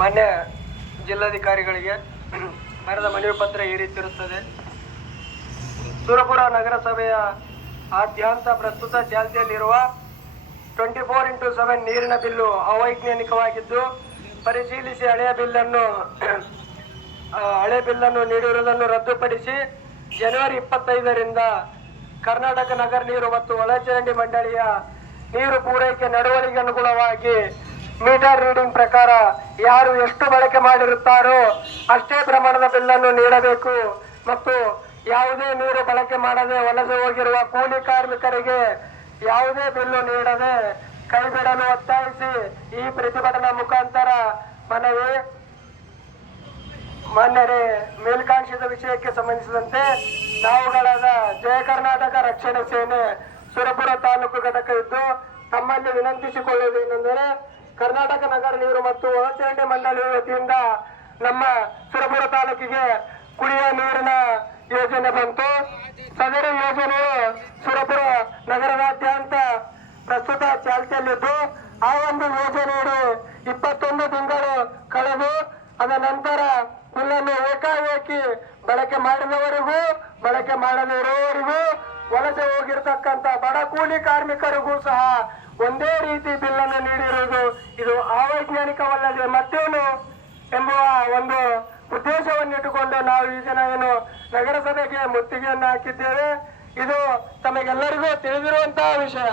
ಮಾನ್ಯ ಜಿಲ್ಲಾಧಿಕಾರಿಗಳಿಗೆ ಬರೆದ ಮನವಿ ಪತ್ರ ಈ ರೀತಿ ಇರುತ್ತದೆ. ಸುರಪುರ ನಗರಸಭೆಯ ಆದ್ಯಂತ ಪ್ರಸ್ತುತ ಚಾಲ್ತಿಯಲ್ಲಿರುವ 24x7 ನೀರಿನ ಬಿಲ್ಲು ಅವೈಜ್ಞಾನಿಕವಾಗಿದ್ದು, ಪರಿಶೀಲಿಸಿ ಹಳೆಯ ಬಿಲ್ಲನ್ನು ನೀಡಿರುವುದನ್ನು ರದ್ದುಪಡಿಸಿ ಜನವರಿ 25ರಿಂದ ಕರ್ನಾಟಕ ನಗರ ನೀರು ಮತ್ತು ಒಳಚರಂಡಿ ಮಂಡಳಿಯ ನೀರು ಪೂರೈಕೆ ನಡವಳಿಕೆ ಅನುಗುಣವಾಗಿ ಮೀಟರ್ ರೀಡಿಂಗ್ ಪ್ರಕಾರ ಯಾರು ಎಷ್ಟು ಬಳಕೆ ಮಾಡಿರುತ್ತಾರೋ ಅಷ್ಟೇ ಪ್ರಮಾಣದ ಬಿಲ್ಲನ್ನು ನೀಡಬೇಕು ಮತ್ತು ಯಾವುದೇ ನೀರು ಬಳಕೆ ಮಾಡದೆ ವಲಸೆ ಹೋಗಿರುವ ಕೂಲಿ ಕಾರ್ಮಿಕರಿಗೆ ಯಾವುದೇ ಬಿಲ್ಲು ನೀಡದೆ ಕೈಬಿಡಲು ಒತ್ತಾಯಿಸಿ ಈ ಪ್ರತಿಭಟನಾ ಮುಖಾಂತರ ಮನವಿ. ಮಾನ್ಯರೇ, ಮೇಲ್ಕಾಂಕ್ಷಿತ ವಿಷಯಕ್ಕೆ ಸಂಬಂಧಿಸಿದಂತೆ ನಾವುಗಳಾದ ಜಯ ಕರ್ನಾಟಕ ರಕ್ಷಣಾ ಸೇನೆ ಸುರಪುರ ತಾಲೂಕು ಘಟಕ ಇದ್ದು ತಮ್ಮಲ್ಲಿ ವಿನಂತಿಸಿಕೊಳ್ಳುವುದೇನೆಂದರೆ, ಕರ್ನಾಟಕ ನಗರ ನೀರು ಮತ್ತು ಒಳಚರಂಡಿ ಮಂಡಳಿ ವತಿಯಿಂದ ನಮ್ಮ ಸುರಪುರ ತಾಲೂಕಿಗೆ ಕುಡಿಯುವ ನೀರಿನ ಯೋಜನೆ ಬಂತು. ಸದರಿ ಯೋಜನೆಯು ಸುರಪುರ ನಗರದಾದ್ಯಂತ ಪ್ರಸ್ತುತ ಚಾಲ್ತಿಯಲ್ಲಿದ್ದು, ಆ ಒಂದು ಯೋಜನೆಯಡಿ 21 ತಿಂಗಳು ಕಳೆದು ಅದ ನಂತರ ಬಿಲ್ಲನ್ನು ಏಕಾಏಕಿ ಬಳಕೆ ಮಾಡಿದವರಿಗೂ ಬಳಕೆ ಮಾಡದೇ ಇರುವವರಿಗೂ ವಲಸೆ ಹೋಗಿರ್ತಕ್ಕಂಥ ಬಡ ಕೂಲಿ ಕಾರ್ಮಿಕರಿಗೂ ಸಹ ಒಂದೇ ರೀತಿ ಬಿಲ್ಲನ್ನು ನೀಡಿರುವುದು ಇದು ಅವೈಜ್ಞಾನಿಕವಲ್ಲದೆ ಮತ್ತೇನು ಎಂಬುವ ಒಂದು ಉದ್ದೇಶವನ್ನಿಟ್ಟುಕೊಂಡು ನಾವು ಈ ದಿನ ಏನು ನಗರಸಭೆಗೆ ಮುತ್ತಿಗೆಯನ್ನು ಹಾಕಿದ್ದೇವೆ. ಇದು ತಮಗೆಲ್ಲರಿಗೂ ತಿಳಿದಿರುವಂತಹ ವಿಷಯ.